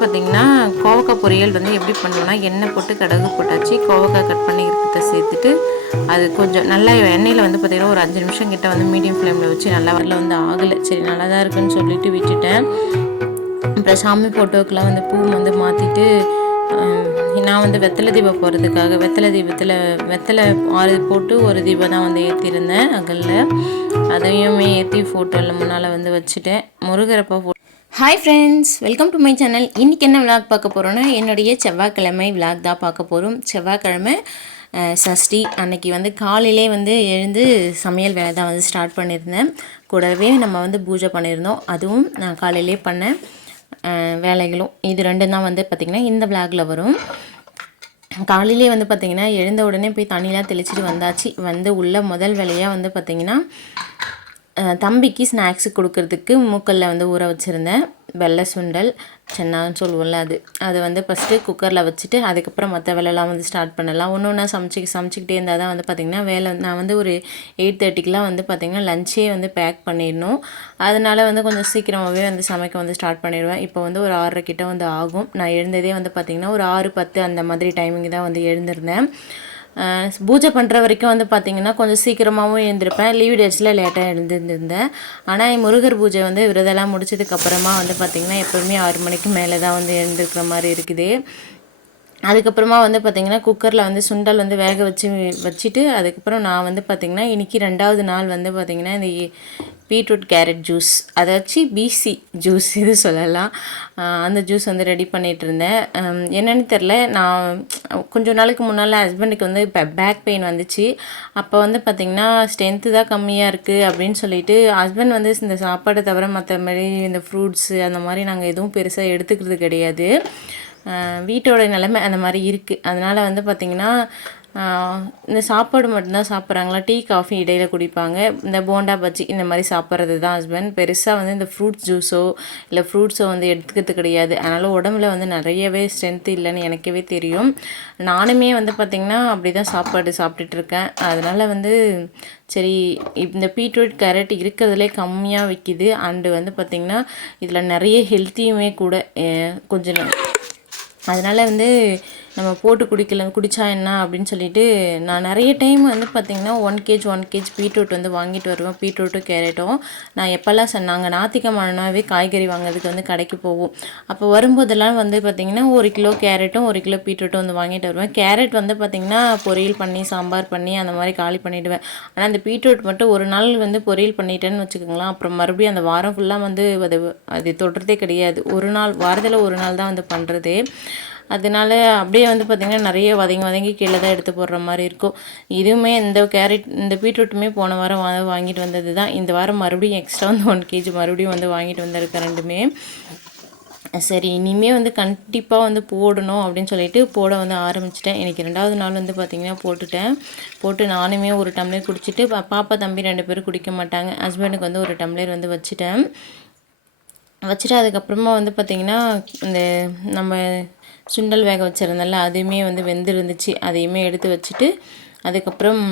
பார்த்திங்கன்னா கோவக்காய் பொரியல் வந்து எப்படி பண்ணுவோம்னா எண்ணெய் போட்டு கடுகு போட்டாச்சு. கோவக்காய் கட் பண்ணி இருக்கிறத சேர்த்துட்டு அது கொஞ்சம் நல்லா எண்ணெயில் வந்து பார்த்திங்கன்னா ஒரு அஞ்சு நிமிஷம் கிட்ட வந்து மீடியம் ஃப்ளேமில் வச்சு நல்லா வரல வந்து ஆகலை. சரி நல்லா தான் இருக்குன்னு சொல்லிட்டு விட்டுட்டேன். அப்புறம் சாமி ஃபோட்டோக்கெலாம் வந்து பூ வந்து மாற்றிட்டு நான் வந்து வெத்தலை தீபம் போகிறதுக்காக வெத்தலை தீபத்தில் வெத்தலை ஆறு போட்டு ஒரு தீபம் தான் வந்து ஏற்றிருந்தேன் அகலில். அதையுமே ஏற்றி ஃபோட்டோவில் முன்னால் வந்து வச்சுட்டேன். முருகரப்பா ஃபோ hi friends welcome to my channel இன்றைக்கி என்ன விளாக் பார்க்க போகிறோன்னா என்னுடைய செவ்வாய்க்கிழமை விளாக் தான் பார்க்க போகிறோம் செவ்வாய்க்கிழமை சஷ்டி அன்னைக்கு வந்து காலையிலே வந்து எழுந்து சமையல் வேலை தான் வந்து ஸ்டார்ட் பண்ணியிருந்தேன். கூடவே நம்ம வந்து பூஜை பண்ணியிருந்தோம். அதுவும் நான் காலையிலே பண்ணேன் வேலைகளும் இது ரெண்டும் தான் வந்து பார்த்திங்கன்னா இந்த விளாகில் வரும். காலையிலே வந்து பார்த்திங்கன்னா எழுந்த உடனே போய் தண்ணிலாம் தெளிச்சிட்டு வந்தாச்சு. வந்து உள்ள முதல் வேலையாக வந்து பார்த்திங்கன்னா தம்பிக்கு ஸ்நாக்ஸு கொடுக்கறதுக்கு மூக்கல்ல வந்து ஊற வச்சுருந்தேன். வெள்ளை சுண்டல் சென்னான்னு சொல்லுவோம்ல அது. அது வந்து ஃபஸ்ட்டு குக்கரில் வச்சுட்டு அதுக்கப்புறம் மற்ற வேலைலாம் வந்து ஸ்டார்ட் பண்ணலாம். ஒன்று ஒன்றா சமைச்சி சமைச்சிக்கிட்டே இருந்தால் தான் வந்து பார்த்திங்கன்னா வேலை நான் வந்து ஒரு எயிட் தேர்ட்டிக்கெலாம் வந்து பார்த்திங்கன்னா லஞ்சே வந்து பேக் பண்ணிடணும். அதனால் வந்து கொஞ்சம் சீக்கிரமாகவே வந்து சமைக்க வந்து ஸ்டார்ட் பண்ணிடுவேன். இப்போ வந்து ஒரு ஆறரை கிட்ட வந்து ஆகும். நான் எழுந்ததே வந்து பார்த்திங்கன்னா ஒரு ஆறு பத்து அந்த மாதிரி டைமிங் தான் வந்து எழுந்திருந்தேன். பூஜை பண்ணுற வரைக்கும் வந்து பார்த்திங்கன்னா கொஞ்சம் சீக்கிரமாகவும் எழுந்திருப்பேன். லீவ் டேஸில் லேட்டாக எழுந்திருந்திருந்தேன். ஆனால் முருகர் பூஜை வந்து விரதெல்லாம் முடிச்சதுக்கப்புறமா வந்து பார்த்திங்கன்னா எப்போவுமே ஆறு மணிக்கு மேலே தான் வந்து எழுந்திருக்கிற மாதிரி இருக்குது. அதுக்கப்புறமா வந்து பார்த்திங்கன்னா குக்கரில் வந்து சுண்டல் வந்து வேக வச்சு வச்சுட்டு அதுக்கப்புறம் நான் வந்து பார்த்திங்கன்னா இன்றைக்கி ரெண்டாவது நாள் வந்து பார்த்திங்கன்னா இந்த பீட்ரூட் கேரட் ஜூஸ் அதை வச்சு பிசி ஜூஸ் இது சொல்லலாம். அந்த ஜூஸ் வந்து ரெடி பண்ணிகிட்டு இருந்தேன். என்னன்னு தெரில நான் கொஞ்சம் நாளுக்கு முன்னால் ஹஸ்பண்டுக்கு வந்து இப்போ பேக் பெயின் வந்துச்சு. அப்போ வந்து பார்த்திங்கன்னா ஸ்ட்ரென்த்து தான் கம்மியாக இருக்குது அப்படின்னு சொல்லிட்டு ஹஸ்பண்ட் வந்து இந்த சாப்பாடை தவிர மற்ற மாதிரி இந்த ஃப்ரூட்ஸு அந்த மாதிரி நாங்கள் எதுவும் பெருசாக எடுத்துக்கிறது கிடையாது. வீட்டோட நிலைமை அந்த மாதிரி இருக்குது அதனால் வந்து பார்த்திங்கன்னா இந்த சாப்பாடு மட்டும்தான் சாப்பிட்றாங்களா? டீ காஃபி இடையில் குடிப்பாங்க. இந்த போண்டா பஜ்ஜி இந்த மாதிரி சாப்பிட்றது தான் ஹஸ்பண்ட் பெருசாக வந்து இந்த ஃப்ரூட்ஸ் ஜூஸோ இல்லை ஃப்ரூட்ஸோ வந்து எடுத்துக்கிறது கிடையாது. அதனால் உடம்புல வந்து நிறையவே ஸ்ட்ரென்த் இல்லைன்னு எனக்கவே தெரியும். நானுமே வந்து பார்த்திங்கன்னா அப்படி தான் சாப்பாடு சாப்பிட்டுட்ருக்கேன். அதனால் வந்து சரி இந்த பீட்ரூட் கேரட் இருக்கிறதுலே கம்மியாக விற்கிது அண்டு வந்து பார்த்திங்கன்னா இதில் நிறைய ஹெல்த்தியுமே கூட கொஞ்சம் அதனால் வந்து நம்ம போட்டு குடிக்கல குடித்தா என்ன அப்படின்னு சொல்லிட்டு நான் நிறைய டைம் வந்து பார்த்திங்கன்னா one KG one KG beetroot வந்து வாங்கிட்டு வருவேன். பீட்ரூட்டும் கேரட்டும். நான் எப்போல்லாம் சார் நாங்கள் நாத்திகமானாவே காய்கறி வாங்குறதுக்கு வந்து கடைக்கு போவோம். அப்போ வரும்போதெல்லாம் வந்து பார்த்திங்கன்னா ஒரு கிலோ கேரட்டும் ஒரு கிலோ பீட்ரூட்டும் வந்து வாங்கிட்டு வருவேன். கேரட் வந்து பார்த்திங்கன்னா பொரியல் பண்ணி சாம்பார் பண்ணி அந்த மாதிரி காலி பண்ணிவிடுவேன் ஆனால் அந்த பீட்ரூட் மட்டும் ஒரு நாள் வந்து பொரியல் பண்ணிட்டேன்னு வச்சுக்கோங்களேன். அப்புறம் மறுபடியும் அந்த வாரம் ஃபுல்லாக வந்து அது அது தொடுறதே கிடையாது. ஒரு நாள் வாரத்தில் ஒரு நாள் தான் வந்து பண்ணுறதே அதனால அப்படியே வந்து பார்த்திங்கன்னா நிறைய வதங்கி வதங்கி கீழே தான் எடுத்து போடுற மாதிரி இருக்கும். இதுவுமே இந்த கேரட் இந்த பீட்ரூட்டுமே போன வாரம் வாங்கிட்டு வந்தது தான் இந்த வாரம் மறுபடியும் எக்ஸ்ட்ரா வந்து ஒன் கேஜி மறுபடியும் வந்து வாங்கிட்டு வந்திருக்கேன் ரெண்டுமே. சரி இனிமேல் வந்து கண்டிப்பாக வந்து போடணும் அப்படின்னு சொல்லிட்டு போட வந்து ஆரம்பிச்சிட்டேன். எனக்கு ரெண்டாவது நாள் வந்து பார்த்திங்கன்னா போட்டுட்டேன். போட்டு நானுமே ஒரு டம்ளர் குடிச்சிட்டு பாப்பா தம்பி ரெண்டு பேரும் குடிக்க மாட்டாங்க. ஹஸ்பண்டுக்கு வந்து ஒரு டம்ளர் வந்து வச்சுட்டேன். வச்சுட்டு அதுக்கப்புறமா வந்து பார்த்திங்கன்னா இந்த நம்ம சுண்டல் வேக வச்சுருந்தேன்ல அதையுமே வந்து வெந்திருந்துச்சு. அதையுமே எடுத்து வச்சுட்டு அதுக்கப்புறம்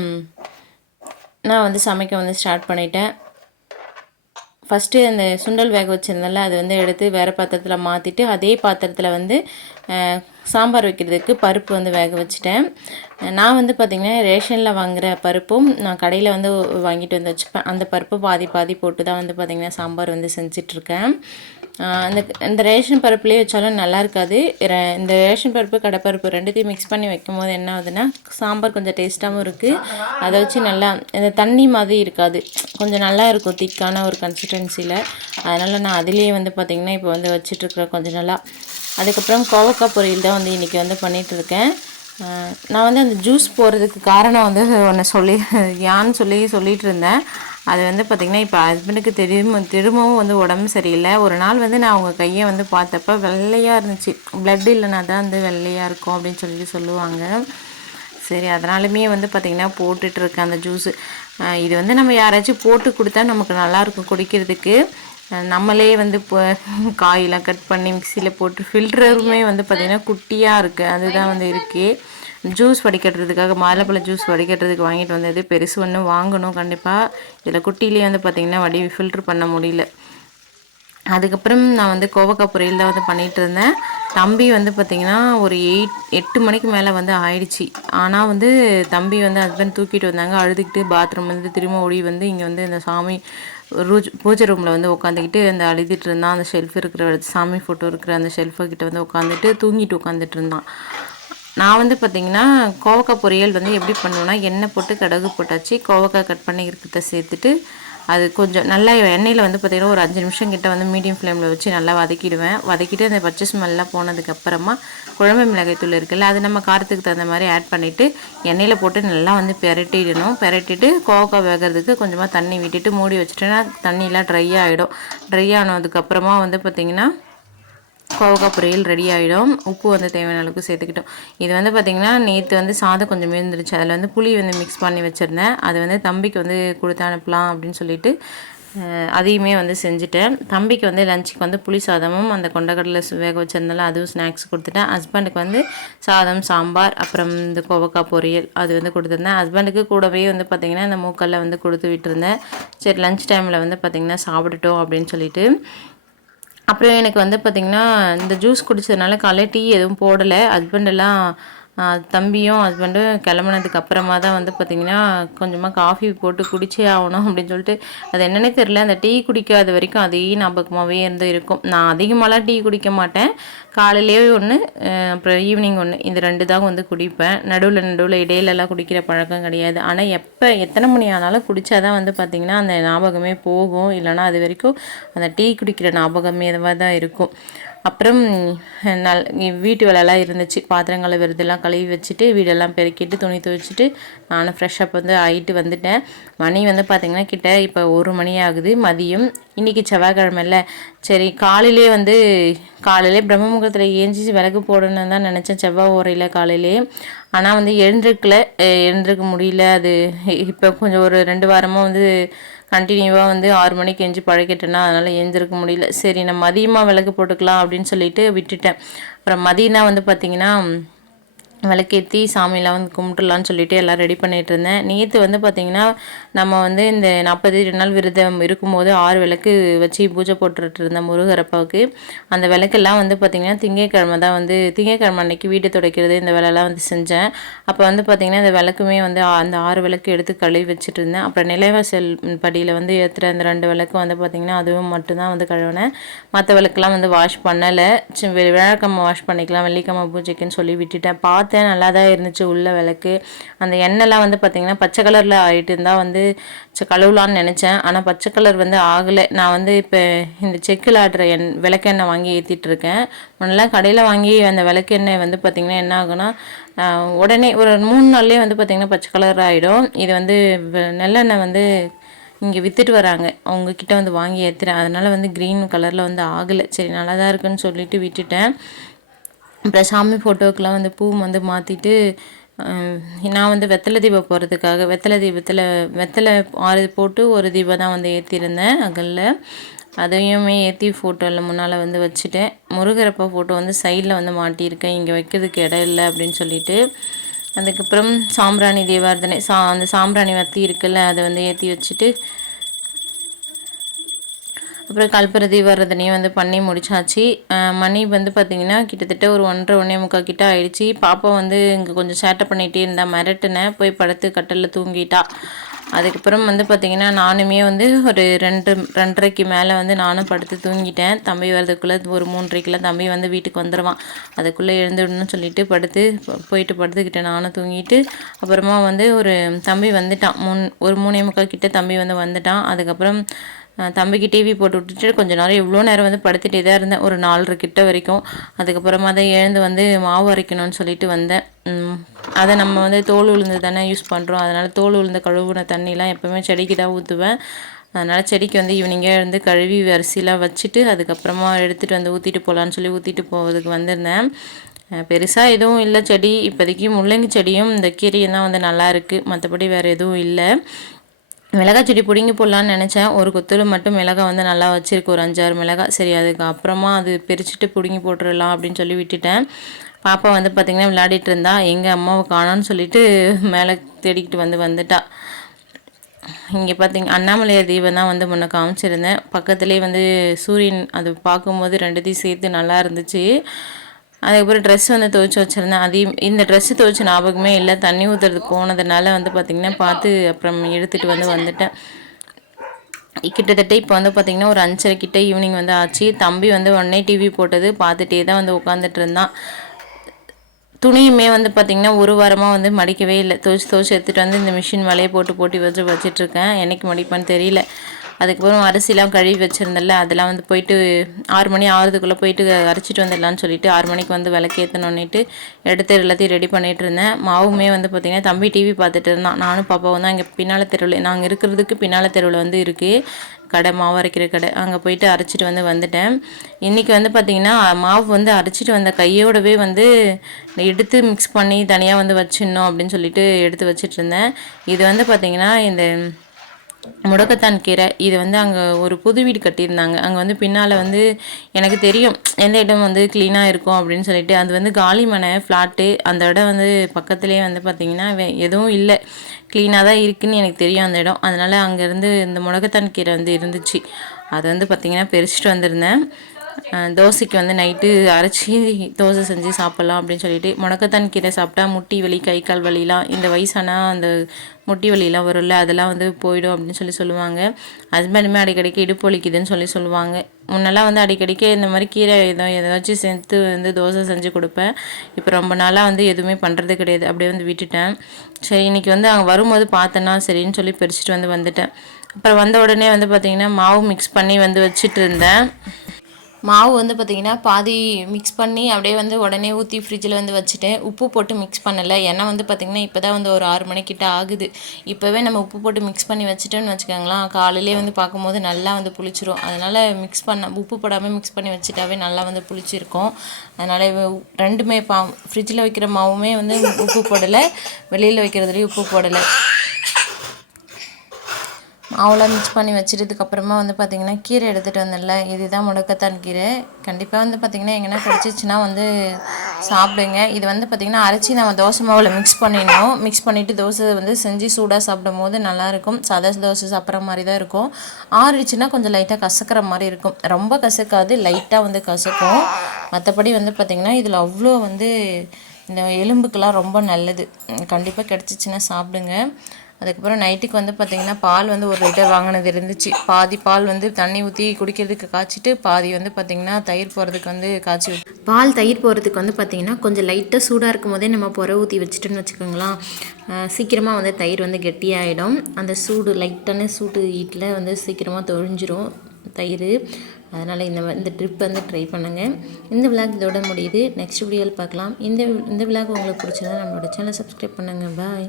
நான் வந்து சமைக்க வந்து ஸ்டார்ட் பண்ணிட்டேன். ஃபஸ்ட்டு அந்த சுண்டல் வேக வச்சுருந்தேன்ல அது வந்து எடுத்து வேறு பாத்திரத்தில் மாற்றிட்டு அதே பாத்திரத்தில் வந்து சாம்பார் வைக்கிறதுக்கு பருப்பு வந்து வேக வச்சுட்டேன். நான் வந்து பார்த்திங்கன்னா ரேஷனில் வாங்குகிற பருப்பும் நான் கடையில் வந்து வாங்கிட்டு வந்து வச்சுப்பேன். அந்த பருப்பு பாதி பாதி போட்டு தான் வந்து பார்த்திங்கன்னா சாம்பார் வந்து செஞ்சிட்ருக்கேன் அந்த இந்த ரேஷன் பருப்புலேயே வச்சாலும் நல்லா இருக்காது. இந்த ரேஷன் பருப்பு கடைப்பருப்பு ரெண்டுத்தையும் மிக்ஸ் பண்ணி வைக்கும் போது என்ன ஆகுதுன்னா சாம்பார் கொஞ்சம் டேஸ்ட்டாகவும் இருக்குது அதை வச்சு நல்லா இந்த தண்ணி மாதிரி இருக்காது. கொஞ்சம் நல்லா இருக்கும் திக்கான ஒரு கன்சிஸ்டன்சியில் அதனால் நான் அதுலேயே வந்து பார்த்திங்கன்னா இப்போ வந்து வச்சிட்ருக்குறேன் கொஞ்சம் நல்லா அதுக்கப்புறம் கோவக்காய் பொரியல் தான் வந்து இன்றைக்கி வந்து பண்ணிகிட்டு இருக்கேன் நான் வந்து அந்த ஜூஸ் போடுறதுக்கு காரணம் வந்து ஒன்று சொல்லி யான்னு சொல்லி சொல்லிகிட்டு இருந்தேன் அது வந்து பார்த்திங்கன்னா இப்போ ஹஸ்பண்டுக்கு திரும்ப திரும்பவும் வந்து உடம்பு சரியில்லை. ஒரு நாள் வந்து நான் அவங்க கையை வந்து பார்த்தப்ப வெள்ளையாக இருந்துச்சு. பிளட் இல்லைனா தான் வந்து வெள்ளையாக இருக்கும் அப்படின்னு சொல்லி சொல்லுவாங்க. சரி அதனாலுமே வந்து பார்த்திங்கன்னா போட்டுட்ருக்கேன் அந்த ஜூஸு இது வந்து நம்ம யாராச்சும் போட்டு கொடுத்தா நமக்கு நல்லாயிருக்கும் குடிக்கிறதுக்கு. நம்மளே வந்து இப்போ காயெல்லாம் கட் பண்ணி மிக்சியில் போட்டு ஃபில்டருமே வந்து பார்த்திங்கன்னா குட்டியாக இருக்குது அதுதான் வந்து இருக்குது ஜூஸ் வடிக்கட்டுறதுக்காக மாதுளப்பழ ஜூஸ் வடிக்கிறதுக்கு வாங்கிட்டு வந்தது. பெருசு ஒன்று வாங்கணும் கண்டிப்பாக இதில் குட்டிலேயே வந்து பார்த்திங்கன்னா வடி ஃபில்ட்ரு பண்ண முடியல. அதுக்கப்புறம் நான் வந்து கோவக்காய் பொரியல் தான் வந்து பண்ணிகிட்டு இருந்தேன். தம்பி வந்து பார்த்திங்கன்னா ஒரு எயிட் எட்டு மணிக்கு மேலே வந்து ஆயிடுச்சு. ஆனால் வந்து தம்பி வந்து ஹஸ்பண்ட் தூக்கிட்டு வந்தாங்க. அழுதுகிட்டு பாத்ரூம் வந்து திரும்ப ஓடி வந்து இங்கே வந்து இந்த சாமி ரூஜ் பூஜை ரூமில் வந்து உட்காந்துக்கிட்டு அந்த அழுதுட்டு இருந்தான். அந்த ஷெல்ஃப் இருக்கிற சாமி ஃபோட்டோ இருக்கிற அந்த ஷெல்ஃபை கிட்ட வந்து உட்காந்துட்டு தூங்கிட்டு உட்காந்துட்டு இருந்தான். நான் வந்து பார்த்திங்கன்னா கோவக்காய் பொரியல் வந்து எப்படி பண்ணுவேன்னா எண்ணெய் போட்டு கடுகு போட்டாச்சு. கோவக்காய் கட் பண்ணி இருக்கிறத சேர்த்துட்டு அது கொஞ்சம் நல்லா எண்ணெயில் வந்து பார்த்திங்கன்னா ஒரு அஞ்சு நிமிஷம் கிட்ட வந்து மீடியம் ஃப்ளேமில் வச்சு நல்லா வதக்கிடுவேன். வதக்கிட்டு அந்த பச்சை ஸ்மெல்லாம் போனதுக்கப்புறமா குழம்பு மிளகாய் தூள் இருக்குல்ல அது நம்ம காரத்துக்கு தகுந்த மாதிரி ஆட் பண்ணிவிட்டு எண்ணெயில் போட்டு நல்லா வந்து பெரட்டிடணும். பெரட்டிட்டு கோவக்காய் வேகிறதுக்கு கொஞ்சமாக தண்ணி விட்டுட்டு மூடி வச்சுட்டேன்னா தண்ணியெலாம் ட்ரை ஆகிடும் ட்ரை ஆனதுக்கப்புறமா வந்து பார்த்திங்கன்னா கோவக்காய் பொரியல் ரெடி ஆகிடும் உப்பு வந்து தேவையான அளவுக்கு சேர்த்துக்கிட்டோம். இது வந்து பார்த்திங்கன்னா நேற்று வந்து சாதம் கொஞ்சம் இருந்துருச்சு. அதில் வந்து புளி வந்து மிக்ஸ் பண்ணி வச்சுருந்தேன். அது வந்து தம்பிக்கு வந்து கொடுத்து அனுப்பலாம் அப்படின்னு சொல்லிட்டு அதையுமே வந்து செஞ்சுட்டேன். தம்பிக்கு வந்து லஞ்சுக்கு வந்து புளி சாதமும் அந்த கொண்டக்கடலை வேக வச்சிருந்தால அதுவும் ஸ்நாக்ஸ் கொடுத்துட்டேன். ஹஸ்பண்டுக்கு வந்து சாதம் சாம்பார் அப்புறம் இந்த கோவக்காய் பொரியல் அது வந்து கொடுத்துருந்தேன். ஹஸ்பண்டுக்கு கூடவே வந்து பார்த்திங்கன்னா இந்த மூக்கல்ல வந்து கொடுத்து விட்டுருந்தேன். சரி லஞ்ச் டைமில் வந்து பார்த்திங்கன்னா சாப்பிட்டுட்டோம் அப்படின்னு சொல்லிட்டு அப்புறம் எனக்கு வந்து பார்த்திங்கன்னா இந்த ஜூஸ் குடித்ததுனால காலையில் டீ எதுவும் போடலை. ஹஸ்பண்டெல்லாம் தம்பியும் ஹஸ்பண்டும் கிளம்புனதுக்கு அப்புறமா தான் வந்து பார்த்திங்கன்னா கொஞ்சமாக காஃபி போட்டு குடிச்சே ஆகணும் அப்படின்னு சொல்லிட்டு அது என்னன்னே தெரில அந்த டீ குடிக்காத வரைக்கும் அதே ஞாபகமாகவே இருந்து இருக்கும். நான் அதிகமாகலாம் டீ குடிக்க மாட்டேன். காலையிலேயே ஒன்று அப்புறம் ஈவினிங் ஒன்று இந்த ரெண்டு தான் வந்து குடிப்பேன். நடுவில் நடுவில் இடையிலலாம் குடிக்கிற பழக்கம் கிடையாது. ஆனால் எப்போ எத்தனை மணி ஆனாலும் குடித்தா தான் வந்து பார்த்திங்கன்னா அந்த ஞாபகமே போகும். இல்லைனா அது வரைக்கும் அந்த டீ குடிக்கிற ஞாபகமே தான் இருக்கும். அப்புறம் நல் வீட்டு வேலைலாம் இருந்துச்சு. பாத்திரங்களை விருதெல்லாம் கழுவி வச்சுட்டு வீடெல்லாம் பெருக்கிட்டு துணி துவைச்சிட்டு நானும் ஃப்ரெஷ்ஷப் வந்து ஆகிட்டு வந்துட்டேன். மணி வந்து பார்த்திங்கன்னா கிட்ட இப்போ ஒரு மணி ஆகுது. மதியம் இன்றைக்கி செவ்வாய்க்கிழமையில் சரி காலையிலே வந்து காலையிலே பிரம்ம முகத்தில் ஏஞ்சி விளக்கு போடணுன்னு தான் நினச்சேன். செவ்வாய் ஓரையில் காலையிலே. ஆனால் வந்து எழுந்திருக்கல எழுந்திருக்க முடியல. அது இப்போ கொஞ்சம் ஒரு ரெண்டு வாரமாக வந்து கண்டினியூவாக வந்து ஆறு மணிக்கு எஞ்சி பழகிட்டேன்னா அதனால் எழுந்திருக்க முடியல. சரி நான் மதியமாக விளக்கு போட்டுக்கலாம் அப்படின்னு சொல்லிட்டு விட்டுட்டேன். அப்புறம் மதியம்னா வந்து பார்த்திங்கன்னா விளக்கேற்றி சாமியெல்லாம் வந்து கும்பிட்டுலான்னு சொல்லிட்டு எல்லாம் ரெடி பண்ணிகிட்டு இருந்தேன் நேற்று வந்து பார்த்திங்கன்னா நம்ம வந்து இந்த நாற்பது ரெண்டு நாள் விரதம் இருக்கும்போது ஆறு விளக்கு வச்சு பூஜை போட்டுட்டு இருந்தேன் முருகரப்பாவுக்கு. அந்த விளக்கெல்லாம் வந்து பார்த்திங்கன்னா திங்கக்கிழமை தான் வந்து திங்கக்கிழமை அன்னைக்கு வீட்டை துடைக்கிறது இந்த வேலையெல்லாம் வந்து செஞ்சேன். அப்போ வந்து பார்த்திங்கன்னா இந்த விளக்குமே வந்து அந்த ஆறு விளக்கு எடுத்து கழுவி வச்சுட்டு இருந்தேன் அப்புறம் நிலைவாசல் படியில் வந்து ஏற்றுற அந்த ரெண்டு விளக்கும் வந்து பார்த்திங்கன்னா அதுவும் மட்டும்தான் வந்து கழுவினேன். மற்ற விளக்கெல்லாம் வந்து வாஷ் பண்ணலை. விழாக்கம்மை வாஷ் பண்ணிக்கலாம் வெள்ளிக்கிழமை பூஜைக்குன்னு சொல்லி விட்டுட்டேன். பார்த்து பார்த்தேன் நல்லா தான் இருந்துச்சு உள்ள விளக்கு. அந்த எண்ணெய்லாம் வந்து பார்த்திங்கன்னா பச்சை கலரில் ஆகிட்டு இருந்தால் வந்து கழுவலான்னு நினச்சேன். ஆனால் பச்சை கலர் வந்து ஆகலை. நான் வந்து இப்போ இந்த செக்கில் ஆடுற எண் விளக்கெண்ணெய் வாங்கி ஏற்றிட்டு இருக்கேன். முன்னெல்லாம் கடையில் வாங்கி அந்த விளக்கெண்ணெய் வந்து பார்த்திங்கன்னா என்ன ஆகுனா உடனே ஒரு மூணு நாள்லேயே வந்து பார்த்திங்கன்னா பச்சை கலர் ஆகிடும் இது வந்து நல்லெண்ணெய் வந்து இங்கே விற்றுட்டு வராங்க. அவங்கக்கிட்ட வந்து வாங்கி ஏற்றுறேன் அதனால் வந்து க்ரீன் கலரில் வந்து ஆகலை. சரி நல்லா தான் இருக்குன்னு சொல்லிட்டு விட்டுட்டேன். அப்புறம் சாமி ஃபோட்டோக்கெலாம் வந்து பூ வந்து மாற்றிட்டு நான் வந்து வெத்தலை தீபம் போகிறதுக்காக வெத்தலை தீபத்தில் வெத்தலை ஆறு போட்டு ஒரு தீபம் தான் வந்து ஏற்றிருந்தேன் அகலில். அதையுமே ஏற்றி ஃபோட்டோவில் முன்னால் வந்து வச்சுட்டேன். முருகரப்பா ஃபோட்டோ வந்து சைடில் வந்து மாட்டியிருக்கேன். இங்கே வைக்கிறதுக்கு இடம் இல்லை அப்படின்னு சொல்லிட்டு. அதுக்கப்புறம் சாம்பிராணி தீபார்த்தனை சா அந்த சாம்பிராணி வத்தி இருக்குல்ல அதை வந்து ஏற்றி வச்சுட்டு அப்புறம் கல்பரதி வர்றதுனையும் வந்து பண்ணி முடிச்சாச்சு. மணி வந்து பார்த்திங்கன்னா கிட்டத்தட்ட ஒரு ஒன்றரை ஒன்றே முக்கால் கிட்ட ஆயிடுச்சு. பாப்பா வந்து இங்கே கொஞ்சம் சேட்டை பண்ணிகிட்டே இருந்தால் மிரட்டினேன் போய் படுத்து கட்டலில் தூங்கிட்டா. அதுக்கப்புறம் வந்து பார்த்திங்கன்னா நானுமே வந்து ஒரு ரெண்டு ரெண்டரைக்கு மேலே வந்து நானும் படுத்து தூங்கிட்டேன். தம்பி வர்றதுக்குள்ளே ஒரு மூன்றரைக்கெலாம் தம்பி வந்து வீட்டுக்கு வந்துடுவான் அதுக்குள்ளே எழுந்துடணும்னு சொல்லிட்டு படுத்து போயிட்டு படுத்துக்கிட்டேன் நானும் தூங்கிட்டு அப்புறமா வந்து ஒரு தம்பி வந்துட்டான். மூணு ஒரு மூணே முக்கால் கிட்ட தம்பி வந்து வந்துட்டான். அதுக்கப்புறம் தம்பிக்கு டிவி போட்டு விட்டுட்டு கொஞ்ச நேரம் எவ்வளோ நேரம் வந்து படுத்துகிட்டே தான் இருந்தேன். ஒரு நாலரை கிட்ட வரைக்கும். அதுக்கப்புறமா தான் எழுந்து வந்து மாவு அரைக்கணும்னு சொல்லிட்டு வந்தேன். அதை நம்ம வந்து தோல் உளுந்து தானே யூஸ் பண்ணுறோம் அதனால் தோல் உளுந்த கழுவுன தண்ணிலாம் எப்போவுமே செடிக்கு தான் ஊற்றுவேன் அதனால் செடிக்கு வந்து ஈவினிங்கே இருந்து கழுவி அரிசிலாம் வச்சுட்டு அதுக்கப்புறமா எடுத்துகிட்டு வந்து ஊற்றிட்டு போகலான்னு சொல்லி ஊற்றிட்டு போவதுக்கு வந்திருந்தேன். பெருசாக எதுவும் இல்லை செடி. இப்போதைக்கு முள்ளங்கி செடியும் இந்த கீரையும் தான் வந்து நல்லா இருக்குது மற்றபடி வேறு எதுவும் இல்லை. மிளகாய் செடி பிடுங்கி போடலான்னு நினச்சேன். ஒரு கொத்துல மட்டும் மிளகாய் வந்து நல்லா வச்சுருக்கு. ஒரு அஞ்சாறு மிளகாய். சரி அதுக்கு அப்புறமா அது பிரிச்சுட்டு பிடுங்கி போட்டுடலாம் அப்படின்னு சொல்லி விட்டுட்டேன். பாப்பா வந்து பார்த்திங்கன்னா விளையாடிட்டு இருந்தா. எங்கள் அம்மாவை காணான்னு சொல்லிட்டு மேலே தேடிக்கிட்டு வந்து வந்துட்டா. இங்கே பார்த்திங்க அண்ணாமலையார் தீபம் தான் வந்து முன்ன காமிச்சிருந்தேன். பக்கத்துலேயே வந்து சூரியன் அது பார்க்கும்போது ரெண்டுத்தையும் சேர்த்து நல்லா இருந்துச்சு. அதுக்கப்புறம் ட்ரெஸ் வந்து துவைச்சி வச்சுருந்தேன். அதையும் இந்த ட்ரெஸ்ஸு துவைச்ச ஞாபகமே இல்லை. தண்ணி ஊற்றுறதுக்கு போனதுனால வந்து பார்த்திங்கன்னா பார்த்து அப்புறம் எடுத்துகிட்டு வந்து வந்துட்டேன். கிட்டத்தட்ட இப்போ வந்து பார்த்திங்கன்னா ஒரு அஞ்சரை கிட்ட ஈவினிங் வந்து ஆச்சு. தம்பி வந்து உடனே டிவி போட்டது. பார்த்துட்டே தான் வந்து உட்காந்துட்டு இருந்தான். துணியுமே வந்து பார்த்திங்கன்னா ஒரு வாரமாக வந்து மடிக்கவே இல்லை. துவச்சி துவச்சி எடுத்துகிட்டு வந்து இந்த மிஷின் வலையை போட்டு போட்டி வச்சு வச்சிட்ருக்கேன் எனக்கு மடிப்பான்னு தெரியல. அதுக்கப்புறம் அரிசிலாம் கழுவி வச்சுருந்தல அதெல்லாம் வந்து போயிட்டு ஆறு மணி ஆகிறதுக்குள்ளே போயிட்டு அரைச்சிட்டு வந்துடலான்னு சொல்லிட்டு ஆறு மணிக்கு வந்து விளக்கேற்றணுன்னுட்டு எடுத்து எல்லாத்தையும் ரெடி பண்ணிகிட்டு இருந்தேன். மாவுமே வந்து பார்த்திங்கன்னா தம்பி டிவி பார்த்துட்டு இருந்தான். நானும் பாப்பாவும் தான் இங்கே பின்னால் தெருவில் நாங்கள் இருக்கிறதுக்கு பின்னால் தெருவில் வந்து இருக்குது கடை மாவு அரைக்கிற கடை. அங்கே போயிட்டு அரைச்சிட்டு வந்து வந்துட்டேன். இன்றைக்கி வந்து பார்த்திங்கன்னா மாவு வந்து அரைச்சிட்டு வந்த கையோடவே வந்து எடுத்து மிக்ஸ் பண்ணி தனியாக வந்து வச்சிடணும் அப்படின்னு சொல்லிட்டு எடுத்து வச்சிட்டு இருந்தேன். இது வந்து பார்த்திங்கன்னா இந்த முடக்கத்தான் கீரை. இது வந்து அங்கே ஒரு புது வீடு கட்டியிருந்தாங்க. அங்கே வந்து பின்னால் வந்து எனக்கு தெரியும் எந்த இடம் வந்து க்ளீனாக இருக்கும் அப்படின்னு சொல்லிட்டு அது வந்து காலிமனை ஃப்ளாட்டு அந்த இடம் வந்து பக்கத்துலேயே வந்து பார்த்திங்கன்னா எதுவும் இல்லை. க்ளீனாக தான் இருக்குதுன்னு எனக்கு தெரியும் அந்த இடம். அதனால் அங்கேருந்து இந்த முடக்கத்தான் கீரை வந்து இருந்துச்சு. அது வந்து பார்த்திங்கன்னா பெருச்சிட்டு வந்திருந்தேன். தோசைக்கு வந்து நைட்டு அரைச்சி தோசை செஞ்சு சாப்பிட்லாம் அப்படின்னு சொல்லிட்டு முடக்கத்தான் கீரை சாப்பிட்டா முட்டி வலி கை கால் வலிலாம் இந்த வயசானால் அந்த முட்டி வலிலாம் வரும்ல அதெல்லாம் வந்து போயிடும் அப்படின்னு சொல்லி சொல்லுவாங்க. ஹஸ்பண்டுமே அடிக்கடிக்கு இடுப்பு வலிக்குதுன்னு சொல்லி சொல்லுவாங்க. முன்னெல்லாம் வந்து அடிக்கடிக்கு இந்த மாதிரி கீரை எதோ ஏதாச்சும் சேர்த்து வந்து தோசை செஞ்சு கொடுப்பேன். இப்போ ரொம்ப நாளாக வந்து எதுவுமே பண்ணுறது கிடையாது. அப்படியே வந்து விட்டுட்டேன். சரி இன்றைக்கி வந்து அங்கே வரும்போது பார்த்தேன்னா சரின்னு சொல்லி பிரிச்சுட்டு வந்து வந்துட்டேன். அப்புறம் வந்த உடனே வந்து பார்த்திங்கன்னா மாவு மிக்ஸ் பண்ணி வந்து வச்சுட்டு இருந்தேன். மாவு வந்து பார்த்திங்கன்னா பாதி மிக்ஸ் பண்ணி அப்படியே வந்து உடனே ஊற்றி ஃப்ரிட்ஜில் வந்து வச்சுட்டேன் உப்பு போட்டு மிக்ஸ் பண்ணலை. ஏன்னா வந்து பார்த்திங்கன்னா இப்போ தான் வந்து ஒரு ஆறு மணிக்கிட்ட ஆகுது. இப்போவே நம்ம உப்பு போட்டு மிக்ஸ் பண்ணி வச்சுட்டோன்னு வச்சுக்கோங்களேன் காலையிலே வந்து பார்க்கும்போது நல்லா வந்து புளிச்சிரும். அதனால் மிக்ஸ் பண்ண உப்பு போடாமல் மிக்ஸ் பண்ணி வச்சுட்டாவே நல்லா வந்து புளிச்சிருக்கும். அதனால் ரெண்டுமே பா ஃப்ரிட்ஜில் வைக்கிற மாவுமே வந்து உப்பு போடலை வெளியில் வைக்கிறதுலேயும் உப்பு போடலை. அவ்வளோ மிக்ஸ் பண்ணி வச்சிட்டதுக்கப்புறமா வந்து பார்த்திங்கன்னா கீரை எடுத்துகிட்டு வந்தேன்ல. இதுதான் முடக்கத்தான் கீரை. கண்டிப்பாக வந்து பார்த்திங்கன்னா எங்கன்னா கிடச்சிச்சின்னா வந்து சாப்பிடுங்க. இது வந்து பார்த்திங்கன்னா அரைச்சி நம்ம தோசை மாவில் மிக்ஸ் பண்ணிடணும். மிக்ஸ் பண்ணிவிட்டு தோசை வந்து செஞ்சு சூடாக சாப்பிடும் போது நல்லாயிருக்கும். சாதா தோசை சாப்பிட்ற மாதிரி தான் இருக்கும். ஆறிடுச்சுன்னா கொஞ்சம் லைட்டாக கசக்கிற மாதிரி இருக்கும். ரொம்ப கசக்காது லைட்டாக வந்து கசக்கும். மற்றபடி வந்து பார்த்திங்கன்னா இதில் அவ்வளோ வந்து இந்த எலும்புக்கெல்லாம் ரொம்ப நல்லது. கண்டிப்பாக கிடச்சிச்சின்னா சாப்பிடுங்க. அதுக்கப்புறம் நைட்டுக்கு வந்து பார்த்திங்கன்னா பால் வந்து ஒரு லிட்டர் வாங்கினது இருந்துச்சு. பாதி பால் வந்து தண்ணி ஊற்றி குடிக்கிறதுக்கு காய்ச்சிட்டு பாதி வந்து பார்த்திங்கன்னா தயிர் போகிறதுக்கு வந்து காய்ச்சி பால் தயிர் போகிறதுக்கு வந்து பார்த்திங்கன்னா கொஞ்சம் லைட்டாக சூடாக இருக்கும் போதே நம்ம புற ஊற்றி வச்சுட்டோன்னு வச்சுக்கோங்களேன். சீக்கிரமாக வந்து தயிர் வந்து கெட்டியாகிடும் அந்த சூடு லைட்டான சூடு ஹீட்டில் வந்து சீக்கிரமாக தொழிஞ்சிரும் தயிர். அதனால் இந்த இந்த ட்ரிப் வந்து ட்ரை பண்ணுங்கள் இந்த விளாக் இதோட முடியுது. நெக்ஸ்ட் வீடியோவில் பார்க்கலாம். இந்த இந்த விளாக் உங்களுக்கு பிடிச்சதா நம்மளோட சேனலை சப்ஸ்கிரைப் பண்ணுங்கள் பாய்